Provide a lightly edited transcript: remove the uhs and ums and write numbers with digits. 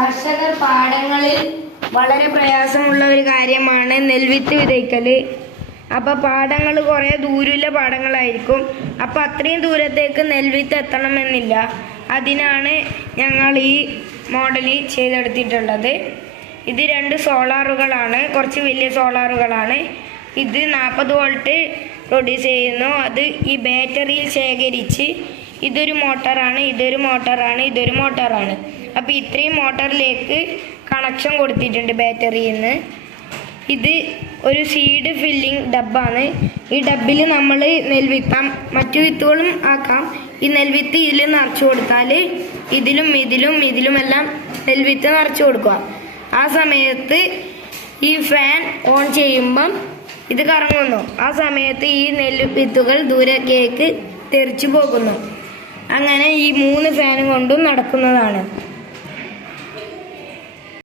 കർഷകർ പാടങ്ങളിൽ വളരെ പ്രയാസമുള്ള ഒരു കാര്യമാണ് നെൽവിത്ത് വിതയ്ക്കല്. അപ്പോൾ പാടങ്ങൾ കുറേ ദൂരമുള്ള പാടങ്ങളായിരിക്കും. അപ്പോൾ അത്രയും ദൂരത്തേക്ക് നെൽവിത്ത് എത്തണമെന്നില്ല. അതിനാണ് ഞങ്ങൾ ഈ മോഡൽ ചെയ്തെടുത്തിട്ടുള്ളത്. ഇത് 2 സോളാറുകളാണ്, കുറച്ച് വലിയ സോളാറുകളാണ്. ഇത് 40 വോൾട്ട് പ്രൊഡ്യൂസ് ചെയ്യുന്നു. അത് ഈ ബാറ്ററിയിൽ ശേഖരിച്ച് ഇതൊരു മോട്ടറാണ്, ഇതൊരു മോട്ടറാണ്, ഇതൊരു മോട്ടറാണ്. അപ്പോൾ ഇത്രയും മോട്ടറിലേക്ക് കണക്ഷൻ കൊടുത്തിട്ടുണ്ട് ബാറ്ററിയിൽ നിന്ന്. ഇത് ഒരു സീഡ് ഫില്ലിംഗ് ഡബ്ബാണ്. ഈ ഡബ്ബിൽ നമ്മൾ നെൽവിത്താം, മറ്റു വിത്തുകളും ആക്കാം. ഈ നെൽവിത്ത് ഇതിൽ നിറച്ചു കൊടുത്താൽ ഇതിലും ഇതിലും ഇതിലുമെല്ലാം നെൽവിത്ത് നിറച്ചു കൊടുക്കുക. ആ സമയത്ത് ഈ ഫാൻ ഓൺ ചെയ്യുമ്പം ഇത് കറങ്ങുന്നു. ആ സമയത്ത് ഈ നെൽവിത്തുകൾ ദൂരേക്ക് തെറിച്ചു പോകുന്നു. അങ്ങനെ ഈ 3 ഫാനും കൊണ്ടും നടക്കുന്നതാണ്.